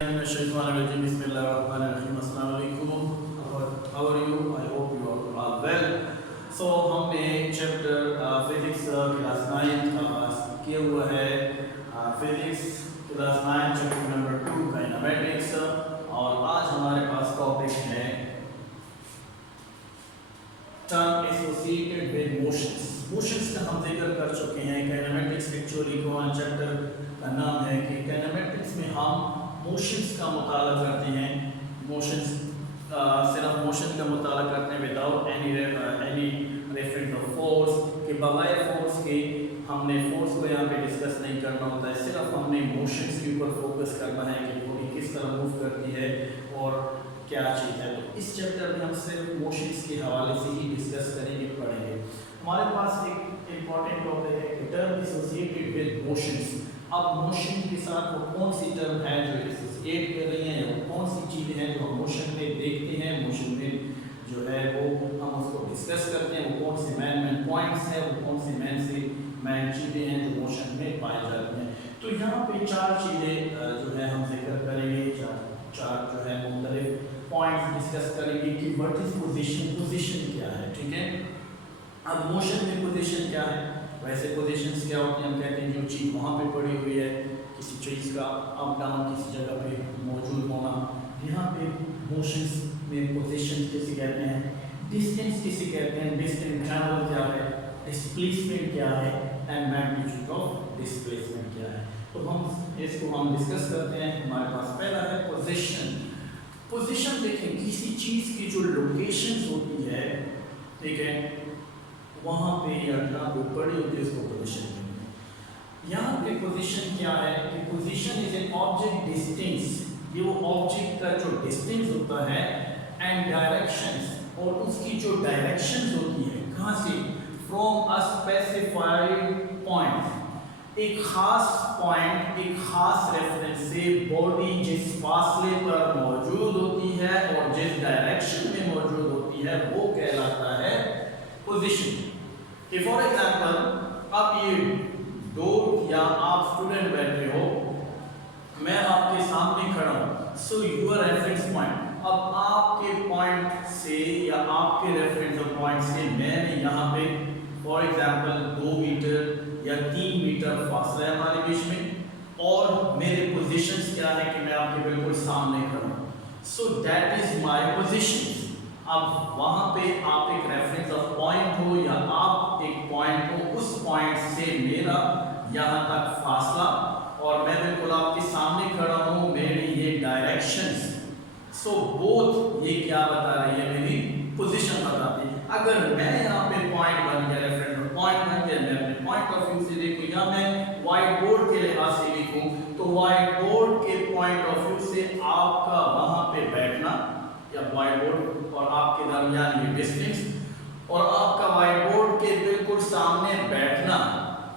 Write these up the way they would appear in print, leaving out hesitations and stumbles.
Bismillahirrahmanirrahim. Assalamu alaikum. How are you? I hope you are well. So हमने chapter physics class 9 किया हुआ है, physics class 9 chapter number 2 kinematics, और आज हमारे पास टॉपिक है term associated with motions. Motions का हम जिक्र कर चुके हैं। काइनेमेटिक्स एक्चुअली कौन चैप्टर का नाम है कि काइनेमेटिक्स में हम मोशंस का मुताला करते हैं। मोशंस सिर्फ मोशन का मुताला करते हैं without any reference of force, के बगैर फोर्स के हमने फोर्स को यहाँ पे डिस्कस नहीं करना होता है। सिर्फ हमने मोशंस के ऊपर फोकस करना है कि बॉडी किस तरह मूव करती है और क्या चीज़ है। तो इस चैप्टर में हम सिर्फ मोशंस के हवाले से ही डिस्कस करेंगे, पढ़ेंगे। हमारे पास एक इम्पॉर्टेंट टॉपिक है टर्म एसोसिएटेड विद मोशंस। अब मोशन के साथ वो कौन सी टर्म है जो एसोसिएट कर रही हैं, वो कौन सी चीज़ें हैं जो हम मोशन में देखते हैं, मोशन में जो है वो हम उसको डिस्कस करते हैं। वो कौन से मेन पॉइंट्स हैं, वो कौन से मेन चीज़ें हैं जो मोशन में पाई जाती हैं। तो यहाँ पे चार चीज़ें जो है हम जिक्र करेंगे, चार जो है मुख्तलिफ पॉइंट्स डिस्कस करेंगे कि व्हाट इज पोजीशन क्या है। ठीक है, अब मोशन में पोजीशन क्या है। वैसे पोजीशंस क्या होती हैं, हम कहते हैं जो चीज़ वहाँ पे पड़ी हुई है, किसी चीज़ का अप डाउन किसी जगह पे मौजूद होना। यहाँ पे मोशंस में पोजीशन किसे कहते हैं, डिस्टेंस किसे कहते हैं, डिस्टेंस ट्रैवल क्या है, डिस्प्लेसमेंट क्या है, एंड मैग्नीट्यूड ऑफ डिस्प्लेसमेंट क्या है। तो हम इसको डिस्कस करते हैं। हमारे पास पहला है पोजीशन। पोजीशन देखें, किसी चीज़ की जो लोकेशंस होती है, ठीक है, वहाँ पे या जहाँ पे पड़ी होती है उसको पोजीशन कहते हैं। यहाँ पे पोजीशन क्या है कि position is an object distance, ये वो ऑब्जेक्ट का जो डिस्टेंस होता है, एंड डायरेक्शंस, और उसकी जो डायरेक्शंस होती है कहाँ से, फ्रॉम अ स्पेसिफाइड पॉइंट, एक खास पॉइंट, एक खास रेफरेंस से बॉडी जिस फासले पर मौजूद होती है और जिस डायरेक्शन में मौजूद होती है वो कहलाता है पोजीशन। कि फॉर एग्जाम्पल अब ये दो या आप स्टूडेंट बैठे हो, मैं आपके सामने खड़ा हूँ, सो यूर रेफरेंस पॉइंट, अब आपके पॉइंट से या आपके रेफरेंस पॉइंट से मैंने यहाँ पे फॉर एग्जाम्पल 2 मीटर या 3 मीटर फासला है हमारे बीच में, और मेरे पोजीशंस क्या है कि मैं आपके बिल्कुल सामने खड़ा हूँ, so that is my position. अब वहाँ पे आप एक रेफरेंस ऑफ पॉइंट हो या आप एक पॉइंट हो, उस पॉइंट से मेरा यहाँ तक फासला, और मैं बिल्कुल आपके सामने खड़ा हूँ, मेरी ये डायरेक्शंस, सो बोथ ये क्या बता रही है, मेरी पोजीशन बताती है। अगर मैं यहाँ पे पॉइंट बन गया, रेफरेंस पॉइंट बन गया, मैं अपने पॉइंट ऑफ व्यू से देखूँ या मैं व्हाइट बोर्ड के लिहाज से लिखूँ, तो व्हाइट बोर्ड के पॉइंट ऑफ व्यू से आपका वहाँ पे बैठना या व्हाइट बोर्ड और आपके दरमियान ये डिस्टेंस, और आपका व्हाइट बोर्ड के बिल्कुल सामने बैठना,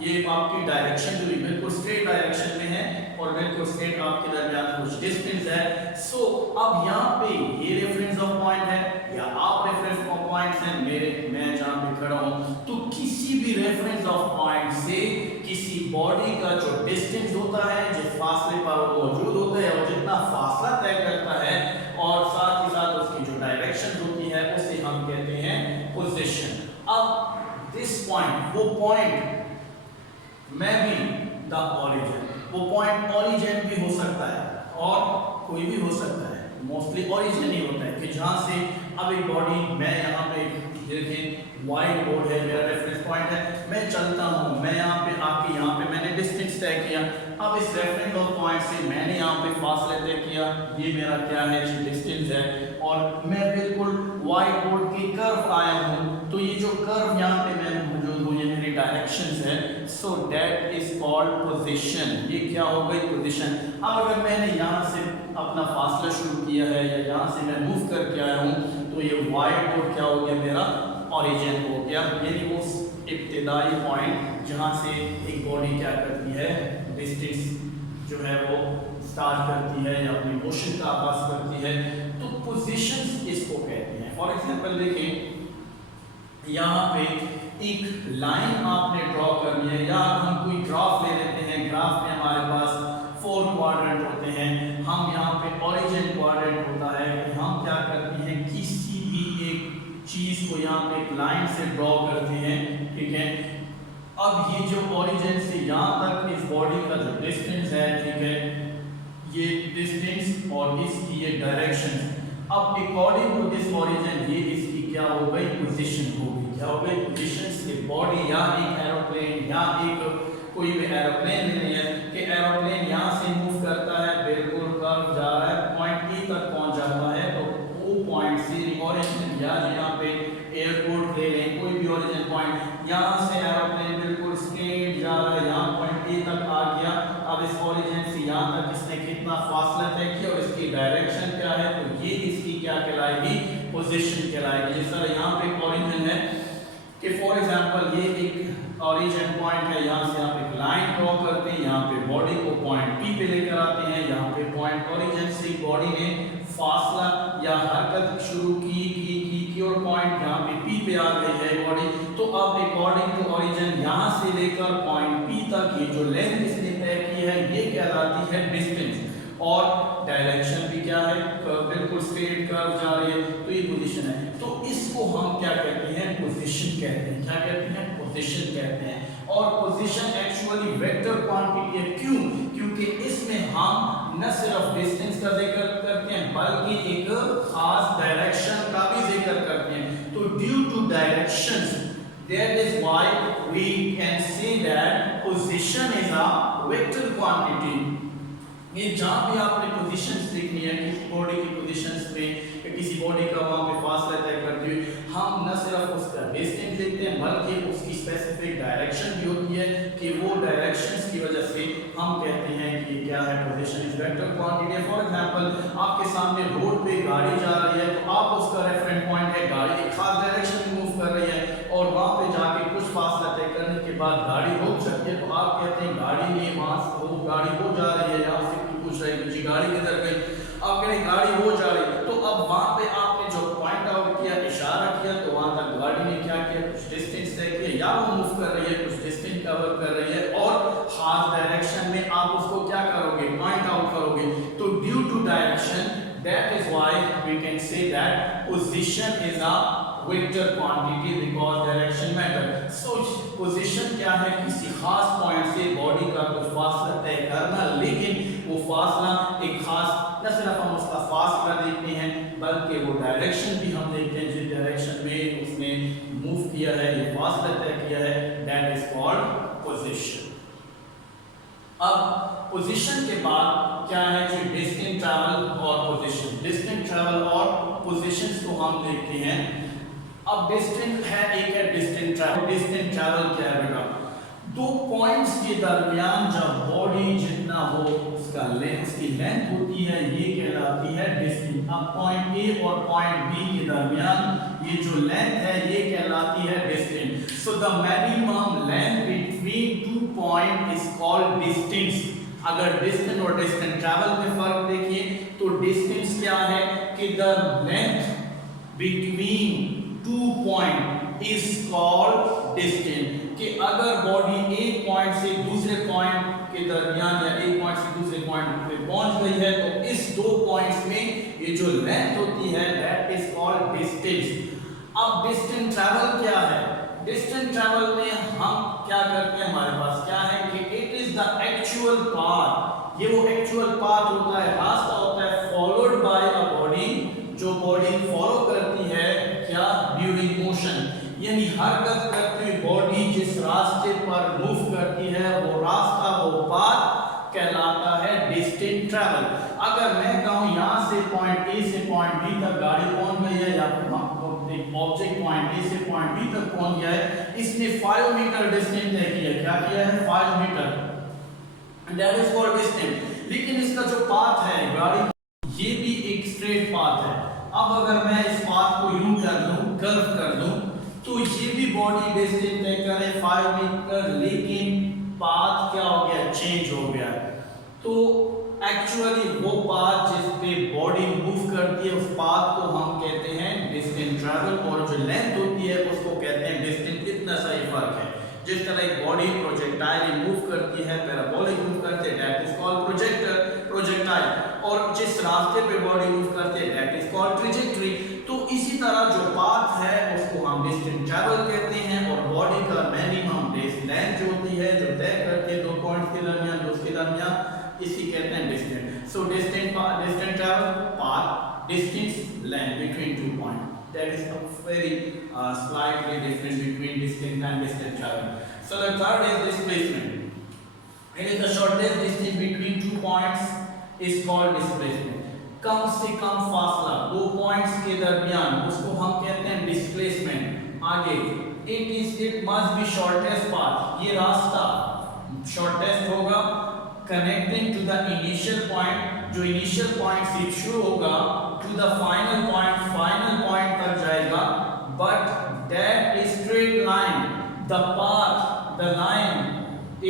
ये आपकी डायरेक्शन जो बिल्कुल स्ट्रेट डायरेक्शन में है और बिल्कुल स्ट्रेट आपके दरमियान कुछ डिस्टेंस है। सो अब यहाँ पे ये रेफरेंस ऑफ पॉइंट है या आप रेफरेंस ऑफ पॉइंट्स हैं, मैं जहाँ पे खड़ा हूँ, तो किसी भी रेफरेंस ऑफ पॉइंट से किसी बॉडी का जो डिस्टेंस होता है, जिस फासले पर वो मौजूद होता है और जितना फासला तय करता है, और साथ ही साथ उसकी जो डायरेक्शन होती है, उसे हम कहते हैं पोजीशन। अब दिस पॉइंट, वो पॉइंट में भी द ओरिजिन, वो पॉइंट ओरिजिन भी हो सकता है और कोई भी हो सकता है, मोस्टली ओरिजिन ही होता है कि जहाँ से अब एक बॉडी, मैं यहाँ पे देखें व्हाइट बोर्ड है, मेरा रेफरेंस पॉइंट है, मैं चलता हूँ, मैं यहाँ पे आके यहाँ पे मैंने डिस्टेंस तय किया, अब इस रेफरेंस ऑफ पॉइंट से मैंने यहाँ पे फासले तय किया, ये मेरा क्या है, डिस्टेंस है, और मैं बिल्कुल व्हाइट बोर्ड के कर्व आया हूँ, तो ये जो कर्व यहाँ पे मैं मौजूद हूँ, ये मेरी डायरेक्शंस है, so that is called position. ये क्या हो गई, पोजीशन। अब अगर मैंने यहाँ से अपना फासला शुरू किया है या यहाँ से मैं मूव करके आया हूँ, तो ये व्हाइट बोर्ड क्या हो गया, मेरा ओरिजिन हो गया, यानी उस इब्तिदाई पॉइंट जहाँ से एक बॉडी क्या करती है, डिस्टेंस जो है वो स्टार्ट करती है या अपनी मोशन का आगाज करती है, तो पोजीशंस इसको कहते हैं। फॉर एग्जांपल देखिए, यहाँ पे एक लाइन आपने ड्रॉ करनी है, या हम कोई ग्राफ ले लेते हैं, ग्राफ में हमारे पास 4 4 क्वाड्रेंट होते हैं। हम यहाँ पे ओरिजिन क्वाड्रेंट होता है कि हम क्या करते हैं, किसी भी एक चीज को यहाँ पे एक लाइन से ड्रॉ करते हैं, ठीक है। अब ये जो ओरिजिन से यहाँ तक इस बॉडी का जो डिस्टेंस है, ठीक है, ये डिस्टेंस और इसकी ये डायरेक्शन, अब अकॉर्डिंग टू दिस ओरिजिन ये इसकी क्या हो गई, पोजीशन हो गई। क्या हो गई, पोजीशन से बॉडी या एक एरोप्लेन या एक कोई भी एरोप्लेन ले लिया कि एरोप्लेन यहाँ से मूव करता है, बिल्कुल कर्व जा रहा है, पॉइंट E तक पहुँच जाता है, तो वो पॉइंट से ओरिजिन या यहाँ पे एयरपोर्ट ले लें, कोई भी ओरिजिन पॉइंट, यहाँ से एरोप्लेन बिल्कुल स्ट्रेट जा रहा है, यहाँ पॉइंट ए तक आ गया। अब इस ओरिजिन से यहाँ तक इसने कितना फासला तय किया और इसकी डायरेक्शन क्या है, तो ये इसकी क्या कहलाएगी, पोजीशन कहलाएगी। जिस तरह यहाँ पे ओरिजिन है कि फॉर एग्जांपल ये एक ओरिजिन पॉइंट है, यहाँ से आप एक लाइन ड्रॉ करते हैं, यहाँ पे बॉडी को पॉइंट पी पे लेकर आते हैं, यहाँ पे पॉइंट ओरिजिन से बॉडी ने फासला या हरकत शुरू की और पॉइंट यहाँ पे पी पे आ गई है बॉडी, तो अब अकॉर्डिंग टू ओरिजिन यहाँ से लेकर पॉइंट पी तक ये जो लेंथ इसने तय की है ये कहलाती है डिस्टेंस, और डायरेक्शन भी क्या है, बिल्कुल स्ट्रेट कर्व जा रही है, तो ये पोजीशन है। तो इसको हम क्या कहते हैं, पोजीशन कहते हैं। क्या कहते हैं, पोजीशन कहते हैं। और पोजीशन एक्चुअली वेक्टर क्वांटिटी है। क्यों? क्योंकि इसमें हम न सिर्फ डिस्टेंस का जिक्र करते हैं बल्कि एक खास डायरेक्शन का भी जिक्र करते हैं। तो due to directions, that is why we can say that position is a vector quantity। ये जहाँ भी आपने पोजीशंस देखनी है, किसी बॉडी की पोजीशंस पे, किसी बॉडी का वहाँ पे फासला तय करते हुए हम न सिर्फ उसका डिस्टेंस देखते हैं बल्कि उसकी स्पेसिफिक डायरेक्शन भी होती है कि वो डायरेक्शंस की वजह से हम कहते हैं कि क्या है, position is vector quantity. For example आपके सामने रोड पे गाड़ी जा रही है, तो आप उसका रेफरेंस पॉइंट है, गाड़ी एक खास डायरेक्शन में मूव कर रही है और वहाँ पे जाके कुछ फासला तय करने के बाद गाड़ी रुक सकती है, तो आप कहते हैं गाड़ी ने वहाँ से वो गाड़ी हो जा रही है, यहाँ से पूछ रहे हैं जी गाड़ी किधर गई, आप कह रहे गाड़ी हो जा रही है, तो अब वहाँ पे आपने जो पॉइंट आउट किया, इशारा किया, तो वहाँ तक गाड़ी ने क्या किया, कुछ डिस्टेंस तय किया, या वो मूव कर रही है, कुछ डिस्टेंस कवर कर रही है और खास डायरेक्शन में आप उसको क्या करोगे, पॉइंट आउट करोगे। तो due to direction, that is why we can say that position is a vector quantity because direction matter. So position क्या है, किसी खास पॉइंट से बॉडी का कुछ फासला तय करना, लेकिन वो फासला एक खास, न सिर्फ हम उसका फासला देखते हैं बल्कि वो डायरेक्शन भी हम देखते हैं, जिस डायरेक्शन में उसने मूव किया है, ये फासला तय किया है, दैट इज कॉल्ड पोजीशन। अब पोजीशन के बाद क्या है, जो डिस्टेंस ट्रैवल और पोजीशन, डिस्टेंस ट्रैवल और पोजीशंस को हम देखते हैं। अब डिस्टेंस है, एक है डिस्टेंस ट्रैवल। डिस्टेंस ट्रैवल क्या है बेटा, दो पॉइंट्स के दरमियान जब बॉडी जितना हो उसका लेंथ, उसकी लेंथ होती है, ये कहलाती है डिस्टेंस। अब पॉइंट ए और पॉइंट बी के दरमियान ये जो लेंथ है ये कहलाती है distance. So the minimum length between two point is called distance. अगर डिस्टेंस और डिस्टेंस ट्रैवल में फर्क देखिए तो डिस्टेंस क्या है कि the length between two point is called distance, कि अगर बॉडी एक पॉइंट से दूसरे पॉइंट के दरमियान या एक पॉइंट से दूसरे पॉइंट पे पहुंच गई है तो इस दो पॉइंट्स में ये जो लेंथ होती है दैट इज कॉल्ड डिस्टेंस। अब डिस्टेंस ट्रैवल क्या है, डिस्टेंस ट्रैवल में हम क्या करते हैं, हमारे पास क्या है कि it is the actual path, ये वो एक्चुअल पाथ होता है, रास्ता होता है फॉलोड बाय अ बॉडी, जो बॉडी फॉलो करती है क्या, ड्यूरिंग मोशन, यानी हरकत करती हुई बॉडी जिस रास्ते पर मूव करती है वो रास्ता, वो पाथ कहलाता है डिस्टेंस ट्रैवल। अगर मैं कहूँ यहाँ से पॉइंट ए से पॉइंट बी तक गाड़ी पहुंच गई है, या ऑब्जेक्ट पॉइंट ए से पॉइंट बी तक पहुंच गया है, इसने 5 मीटर डिस्टेंस तय किया, क्या किया है, 5 metre, that is called distance. लेकिन इसका जो पाथ है गाड़ी, ये भी एक स्ट्रेट पाथ है। अब अगर मैं इस पाथ को यूं कर दूं, कर्व कर दूं, तो ये भी बॉडी डिस्टेंस तय करे 5 मीटर, लेकिन पाथ क्या हो गया, चेंज हो गया। तो एक्चुअली वो पाथ जिस पे बॉडी मूव करती है उस पाथ को हम कहते हैं डिस्टेंस ट्रैवल, और जो लेंथ होती है उसको कहते हैं डिस्टेंस। इतना सा ही फर्क है। जिस तरह एक बॉडी प्रोजेक्टाइल मूव करती है, पैराबोलिक मूव करते हैं, दैट इज कॉल्ड प्रोजेक्टाइल। और जिस रास्ते पे बॉडी मूव करते हैं दैट इज कॉल्ड ट्रेजेक्टरी। तो इसी तरह जो पाथ है उसको हम डिस्टेंस ट्रैवल कहते हैं, और बॉडी का मिनिमम लेंथ जो होती है, जो तय करती है दो पॉइंट्स के दरमियान, उसके दरमियान, इसी कहते हैं distance. So distance travel path, distance length between 2 points. That is a very slightly difference between distance and distance travel. So the third is displacement. It is the shortest distance between 2 points is called displacement. कम से कम फासला दो points के दरमियान, उसको हम कहते हैं displacement. आगे it must be shortest path, ये रास्ता shortest होगा connecting to the initial point, जो इनिशियल पॉइंट से शुरू होगा टू द फाइनल पॉइंट तक जाएगा, but that is straight line, the path, the line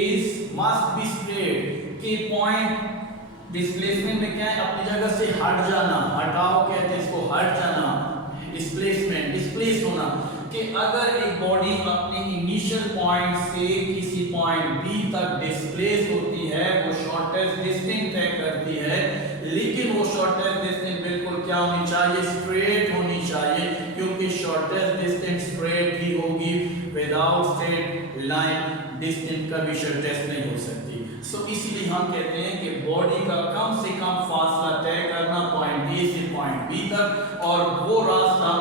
is must be straight. कि पॉइंट डिस्प्लेसमेंट में क्या है, अपनी जगह से हट जाना, हटाओ कहते हैं इसको, हट जाना, डिस्प्लेसमेंट, डिस्प्लेस होना। कि अगर एक बॉडी अपने इनिशियल पॉइंट से किसी पॉइंट बी तक डिस्प्लेस होती है, वो शॉर्टेस्ट डिस्टेंस तय करती है, लेकिन वो शॉर्टेस्ट डिस्टेंस बिल्कुल क्या होनी चाहिए, स्ट्रेट होनी चाहिए, क्योंकि शॉर्टेस्ट डिस्टेंस स्ट्रेट ही होगी, विदाउट स्ट्रेट लाइन डिस्टेंस कभी शॉर्टेस्ट नहीं हो सकती। सो इसीलिए हम कहते हैं कि बॉडी का कम से कम फासला तय करना पॉइंट ए से पॉइंट बी तक, और वो रास्ता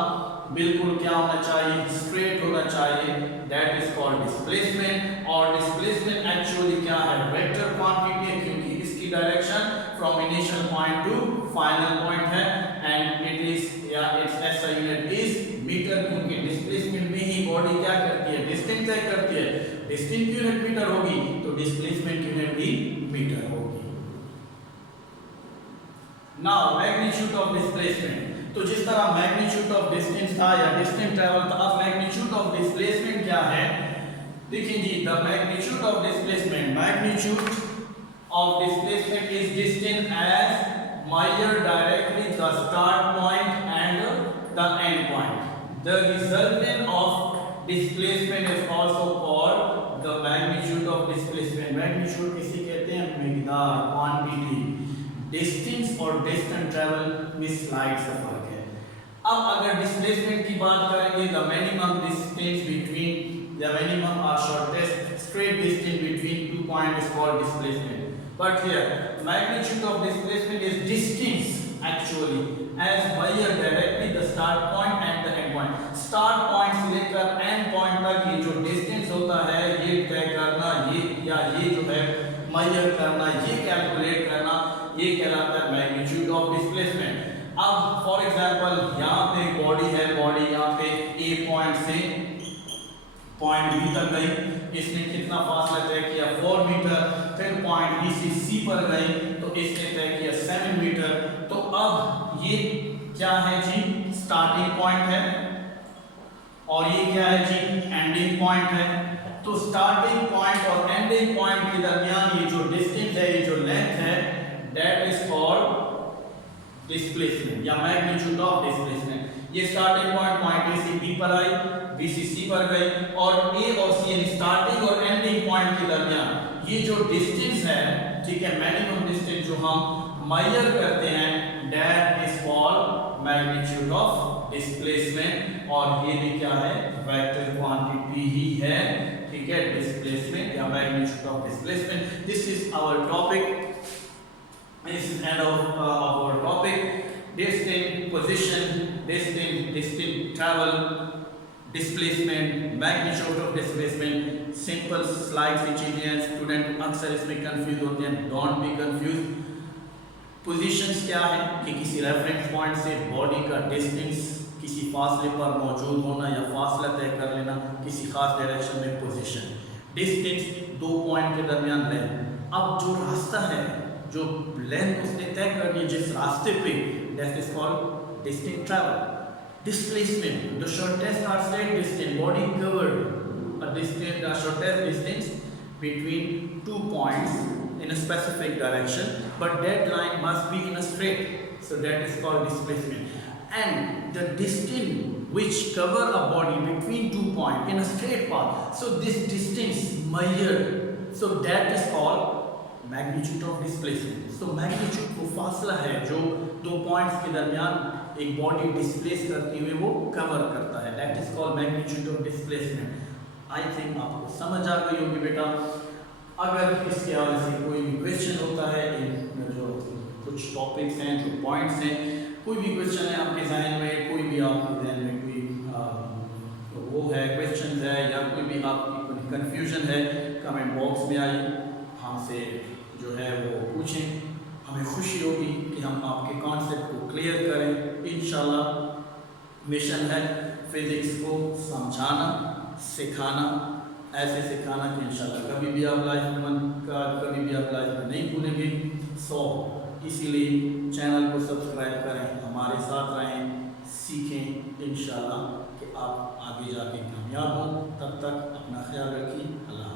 बिल्कुल क्या होना चाहिए, स्ट्रेट होना चाहिए, दैट इज कॉल्ड डिस्प्लेसमेंट। और डिस्प्लेसमेंट एक्चुअली क्या है, वेक्टर क्वांटिटी है, क्योंकि इसकी direction from initial point to final point है, एंड इट इज या its SI unit is metre, क्योंकि डिस्प्लेसमेंट में ही बॉडी क्या करती है, डिस्टेंस तय करती है। डिस्टेंस की यूनिट मीटर होगी तो डिस्प्लेसमेंट की यूनिट भी मीटर होगी। नाउ मैग्नीट्यूड ऑफ डिस्प्लेसमेंट, तो जिस तरह मैग्नीट्यूड ऑफ डिस्टेंस था या डिस्टेंस ट्रैवल था, अब मैग्नीट्यूड ऑफ डिस्प्लेसमेंट क्या है, देखिए जी, the magnitude of displacement, magnitude of displacement is distance as measured directly the start point and the end point. The resultant of displacement is also called the magnitude of displacement. Magnitude किसे कहते हैं, मिकदार, quantity. Distance और distance travel में slight से फर्क है। अब अगर डिस्प्लेसमेंट की बात करेंगे, the minimum distance between the minimum और shortest straight distance between two point is called displacement. But here magnitude of displacement is distance actually as measured directly the start point and the end point. Start point से लेकर end point तक ये जो distance होता है, ये तय करना, ये या ये जो है measure करना, ये calculate करना, ये कहलाता है magnitude of displacement. अब for example यहाँ पे बॉडी है, बॉडी यहाँ पे A point से पॉइंट बी तक गई, इसने कितना फासला तय किया, 4 मीटर। फिर पॉइंट बी से सी पर गई तो इसने तय किया 7 मीटर। तो अब ये क्या है जी, स्टार्टिंग पॉइंट है, और ये क्या है जी, एंडिंग पॉइंट है। तो स्टार्टिंग पॉइंट और एंडिंग पॉइंट के दरमियान ये जो डिस्टेंस है, ये जो लेंथ है, दैट इज कॉल्ड डिस्प्लेसमेंट या मैग्नीट्यूड ऑफ डिस्प्लेसमेंट। ये स्टार्टिंग पॉइंट ए से बी पर आई, बी से सी पर गई, और ए और सी यानी स्टार्टिंग और एंडिंग पॉइंट के दरमियान ये जो डिस्टेंस है, ठीक है, मिनिमम डिस्टेंस जो हम मेजर करते हैं, that is called magnitude of displacement. और ये भी क्या है, वेक्टर क्वांटिटी ही है, ठीक है, डिस्प्लेसमेंट या magnitude of displacement. This is our topic, this is end of our topic, distance, position, distance travel, displacement, magnitude of displacement, simple slight सी चीजें हैं, स्टूडेंट अक्सर इसमें कंफ्यूज होते हैं, डोंट बी कंफ्यूज। पोजीशंस क्या है कि किसी रेफरेंस पॉइंट से बॉडी का डिस्टेंस किसी फासले पर मौजूद होना या फासला तय कर लेना किसी खास डायरेक्शन में, पोजीशन। डिस्टेंस दो पॉइंट के दरमियान लेंथ। अब जो रास्ता है, जो लेंथ उसने तय करनी है जिस रास्ते पे, that is called distance travel. Displacement, the shortest or straight distance body covered a distance, the shortest distance between 2 points in a specific direction, but that line must be in a straight, so that is called displacement. and the distance which cover a body between 2 points in a straight path. So this distance measured, so that is called magnitude of displacement. So magnitude वो फासला है जो 2 points के दरमियान एक body displace करते हुए वो कवर करता है, that is called magnitude of displacement. I think आपको समझ आ गई होगी बेटा. अगर इसके हवाले से कोई भी क्वेश्चन होता है, इन जो कुछ टॉपिक्स हैं, जो पॉइंट्स हैं, कोई भी क्वेश्चन है आपके जहन में, कोई भी आपके जहन में कोई वो है क्वेश्चन है या कोई भी आपकी कोई कन्फ्यूजन है, कमेंट बॉक्स में आइए, हमसे जो है वो पूछें. हमें खुशी होगी कि हम आपके कॉन्सेप्ट को क्लियर करें. इंशाल्लाह मिशन है फिज़िक्स को समझाना, सिखाना, ऐसे सिखाना कि इंशाल्लाह कभी भी आप लाइफ में नहीं भूलेंगे. सो इसीलिए चैनल को सब्सक्राइब करें, हमारे साथ रहें, सीखें इंशाल्लाह कि आप आगे जाके कामयाब हों. तब तक अपना ख्याल रखिए. अल्लाह.